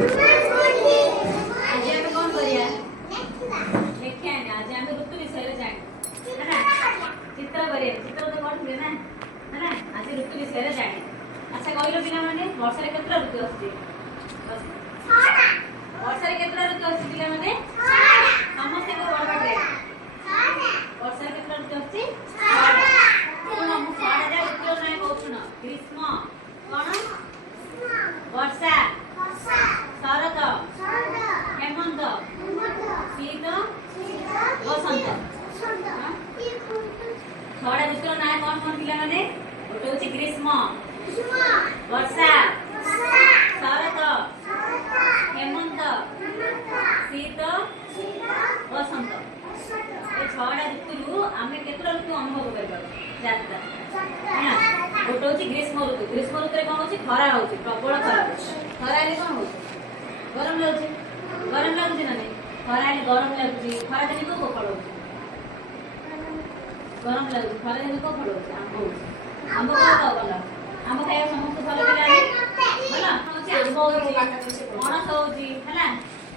आज आम कौन करिया लेखिया आज आम ऋतु विषय जाने है ना चित्र करिए चित्र तो कौन हुए ना है ना आज ऋतु विषय जाने अच्छा कहलो पिला माने वर्षा रे केतरा ऋतु आछी वर्षा रे केतरा ऋतु आछी पिला माने समस्त को बड़ बड़ रे वर्षा रे केतरा ऋतु आछी कोन हम साडा रे ऋतु नै कहछु ना ग्रीष्म कोन वर्षा शरत हेमंत शीत बसंत छड़ा ऋतुर ना कौन कौन पिला माने गोटे होची ग्रीष्म वर्षा शरत हेमंत शीत बसंत ए छड़ा ऋतु आमे केतरा ऋतु अनुभव करबा जाता है गोटे होची ग्रीष्म ऋतु रे कौन होची खरा होची प्रबल खरा खरा रे कौन होची गरम लाଗୁଛି ना नहीं खरा रे गरम लाଗୁଛି खरा दिने को फल होची गरम लाଗୁଛି खरा दिने को फल होची आंब को गला आंब खाया समस्त फल पिला होला होची आंब होची पणस होची हैला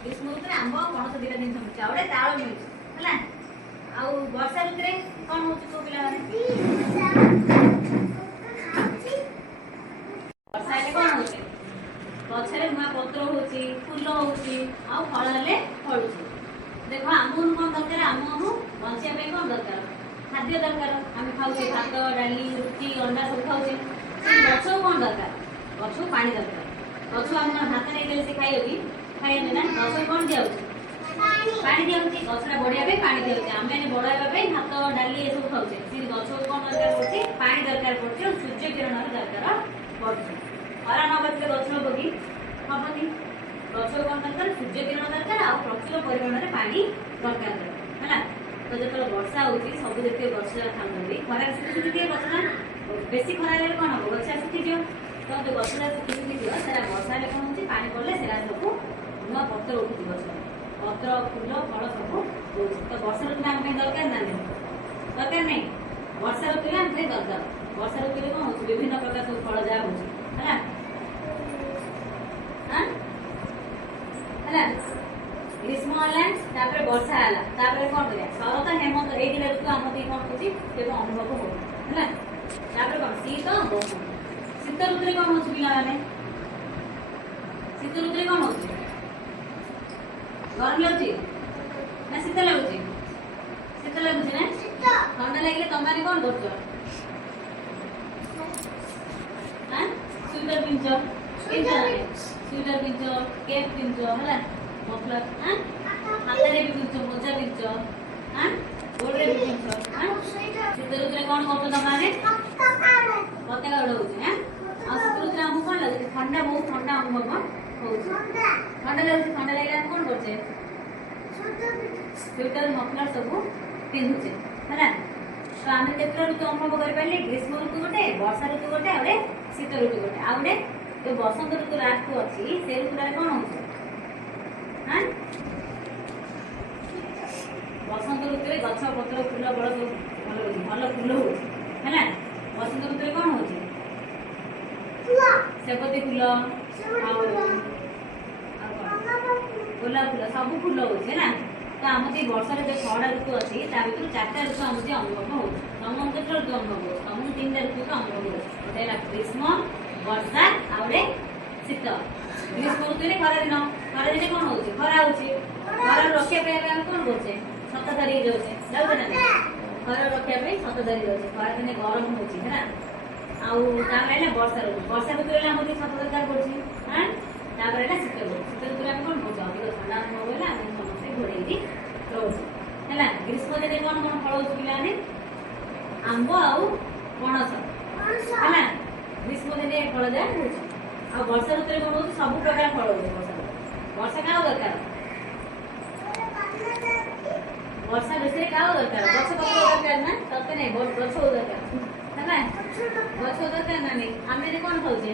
ग्रीष्म ऋतु रे आंब पणस दिला दिन मिलुଛି आउडे ताळ मिलुଛି हैला आ वर्षा ऋतु रे कोन होची को पिला वर्षा रे कोन होची गछरे नुआ पत्र होची फूल होची आ फल हेले फळुची देखो आमु कोन दरकार आमु बंचिया पे कोन दरकार खाद्य दरकार आमे खाउचे भात डाली रुटी अंडा सब खाउचे गछ कोन दरकार गछ पानी दरकार गछ हम भात नै देले से खाइबी ना गछ कोन दियाउची पानी दियाउची गछरा बढिया पे पानी दियाउची आमे ने बढाइबा पे भात डाली ए सब खाउचे से गछ कोन दरकार पड़ची पानी दरकार पड़ची और सूर्य किरण दरकार पड़ची खरा न बचले गछ होगी हबनी गछ कोन दरकार सूर्य किरण दरकार आ प्रचुर परिमाण रे पानी दरकार हैला तो जतरा वर्षा होची सब जते वर्षा थांगबी खरा सुखी दिए गछना बेसी खरा रे कोन हो गछ सुखी दियो तो जो गछना सुखी दियो सेरा वर्षा रे कोन होची पानी पड़ले सेरा सब नुआ पत्र उठी गछ पत्र फूल फल सब होची तो वर्षा ऋतु हम पे दरकार नहीं वर्षा ऋतु हम पे दरकार वर्षा ऋतु रे कोन होची विभिन्न प्रकार सब फल जा होची हैला हां हैला ग्रीष्म आला तापर वर्षा आला तापर कोन करिया शरत हेमंत ए दिन ऋतु हम दी कोन होची तेको अनुभव हो हैला तापर कोन शीत बसंत शीत ऋतु रे कोन होची पिला माने शीत ऋतु रे कोन होची गरम लाଗୁଛି ना शीत लाଗୁଛି ना ठंडा लागले तमाने कोन करछो हां स्वेटर पिंचो स्वेटर पिंचो कैप पिंचो हला मफलर हां हाथ रे पिंचो मोजा पिंचो हां गोड़ रे पिंचो हां शीत ऋतु रे कोन करछो तमाने पताका उड़ाउछ हां आ शीत ऋतु रे हमहु कोन लाଗୁଛି ठंडा बहुत ठंडा अनुभव ठंडा लगे कौन करछे स्वेटर मफलर सब पिंधुचे हैला तो आमे केतरा ऋतु अनुभव कर पाले ग्रीष्म ऋतु गोटे वर्षा ऋतु गोटे आउडे शीत ऋतु गोटे आउडे जो बसंत ऋतु लास्ट को अछि से ऋतु रे कोन होछ हां बसंत ऋतु रे गछ पत्र फूल बड़ सब भल फूल होछ हैला बसंत ऋतु रे कोन होछ सेपति फूल गोलाप फूल सब फूल होचे ना तो आम वर्षा जो छड़ा ऋतु अच्छी ता भर चार्टा ऋतु आम अनुभव हो तुम केत ऋतु अनुभव हो तुम तीन ऋतु तो अनुभव हो गोटे ग्रीष्म वर्षा आउे शीत ग्रीष्म ऋतु में खरा दिन कौन हो खरा खरा रखा कौन करे छत धरिक जाऊे जाऊे ना खरा रखा छत धरिक जाऊे खरा दिन गरम होना आउे वर्षा ऋतु आम छत दरकार पड़ी हाँ तापर शीत ऋतु आम कौन कौन अधिक ठंडा अनुभव है आम समस्त घोड़े रोचे है ग्रीष्म दिन कौन कौन फल हो पाने आंब आउ पणस है ग्रीष्म दिन फल जाए आ वर्षा ऋतु कौन हो सब प्रकार फल हो वर्षा क्या दरकार वर्षा बेसी क्या दरकार गछ पत्र दरकार ना तत्व नहीं गछ दरकार है गछ दरकार ना नहीं आम कौन खाऊे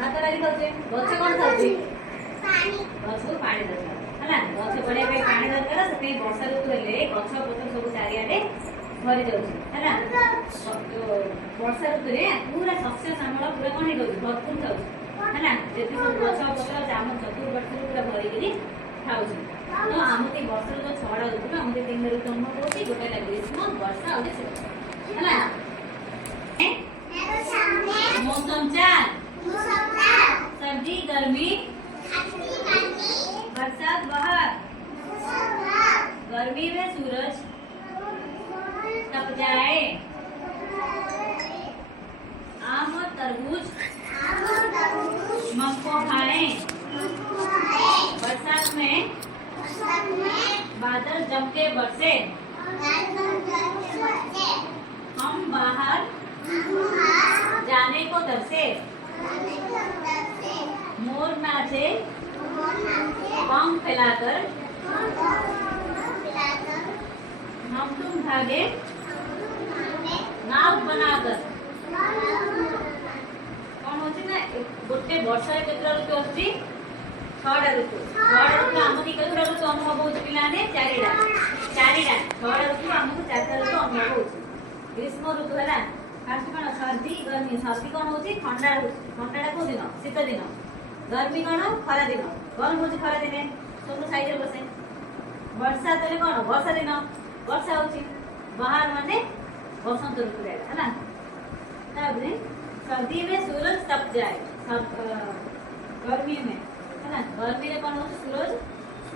भात डाली खाऊे गछ कौन खाऊे गछ को पानी दरकार है गछ बढ़िया पानी दरकार से वर्षा ऋतु हेल्ले गछ पत्र सब चारिआडे भरी जाऊँ है वर्षा ऋतु में पूरा शस्य श्यामल पूरा कौन हो भरपूर थाउछ ହେଲା ଯେତେ ସବୁ ଗଛ ପତ୍ର ଅଛି ଆମ ଚତୁଃପାର୍ଶ୍ୱରେ ପୁରା ଭରିକିରି ଥାଉଛି। ତ ଆମକୁ ବର୍ଷର ଯୋଉ 6ଟା ଋତୁ ଆମକୁ 3 ଋତୁ ଅନୁଭବ ହଉଛି, ଗୋଟେ ହେଲା ଗ୍ରୀଷ୍ମ, ବର୍ଷା ଆଉ ଗୋଟେ ଶୀତ ହେଲା। मौसम 4 सर्दी गर्मी बरसात बहार। गर्मी में सूरज तप जाए, आम और तरबूज मक्को खाएं। बरसात में बादल जम के बरसे, हम बाहर जाने को तरसे। मोर नाचे पंख फैलाकर, हम तुम भागे नाव बनाकर। कौन होची ना गोटे वर्षा केतरा ऋतु आसी 6टा ऋतु। 6टा ऋतु हमनी केतरा ऋतु अनुभव होची पिलाने 4टा 6टा ऋतु हमको 4टा ऋतु अनुभव होची। ग्रीष्म ऋतु है फास्ट कौन सर्दी गर्मी। सर्दी कौन होची ठंडा होची, ठंडाटा को दिन शीत दिन। गर्मी कौन खरा दिन, गरम होची खरा दिने सब साइड रे बसे। वर्षा तले कौन वर्षा दिन वर्षा होची। बाहर माने बसंत ऋतु है ना। ताबरे सर्दी में सूरज तप जाए, गर्मी में है ना। गर्मी रे कौन होची सूरज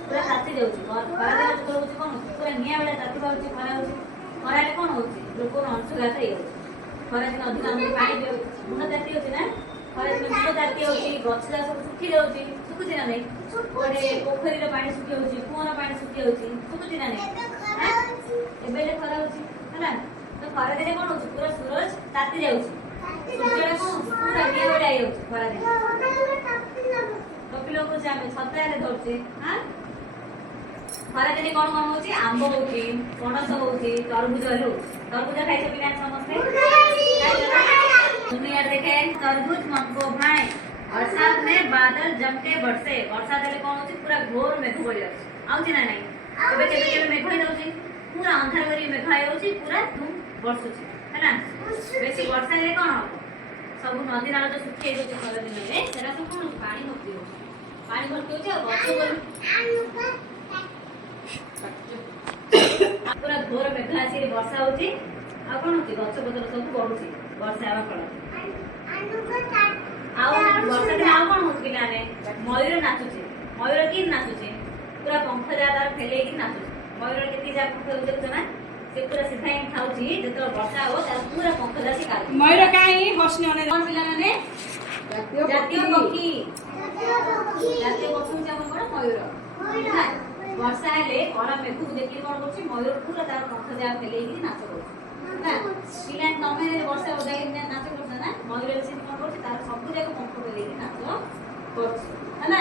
पूरा ताती जाउची। खरा दिन जो होची कौन पूरा निया बेला ताती पाउची खरा होची। खरा रे कौन होची लोक अंशुघात हे होची। खरा दिन अधिक हम पानी दे गुण जाती होची ना। खरा दिन गुण जाती होची, गछ जा सब सुखी जाउची, सुकुची ना नै। ओडे पोखरी रे पानी सुखी होची, कुआं रे पानी सुखी होची, सुकुची ना नै। एबेले खरा होची है ना। तो खरा दिन कौन होची पूरा सूरज ताती जाउची। सूर्य रे कौन पूरा निया बेला हे होची खरा दिन। कपिलो को जामे छता रे धरचे हां। खरा दिन कौन कौन होची आंब होची, पणस होची, तरबूज हेलो। तरबूज खाइछो पिला समस्ते दुनिया देखे तरबूज मक्को खाए। बरसात में बादल जम के बरसे। बरसात हेले कौन होची पूरा घोर मेघ पड़ी जाउची, आउची ना नै। एबे केबे मेघ होई जाउची, पूरा अंधार करी मेघ होई जाउची, पूरा धूम बरसुची है ना। बेसी वर्षा हेले कौन सब नदी नाला जो सुखी जाउची खरा दिन रे सेरा सब कौन पानी भर्ती होची। पानी भर्ती होची और गछ पूरा घोर मेघ आसी वर्षा होची। आ कोन होची गछ पत्र सब बढ़ुची वर्षा आवा फल। आ वर्षा दिन आ कोन होची पिलाने मयूर नाचुची। मयूर की नाचुची पूरा पंख जादार फैले की नाचुची। मयूर केती जा पंख देखछ ना से पूरा सीधा ही खाउची। जतो वर्षा हो ता पूरा पंख जासी काट। मयूर काई हसने ने कोन पिलाने जातीय पक्षी। जातीय पक्षी जे हमर कोन मयूर। वर्षा हेले खरा मेघ को देखि कोन करछि मयूर पूरा तार पंख जा फैले की नाच करछि ना। पिला तमे वर्षा हो जाई नाच करछ ना। मयूर से कोन करछि तार सब जाक पंख फैले की नाच करछि है ना।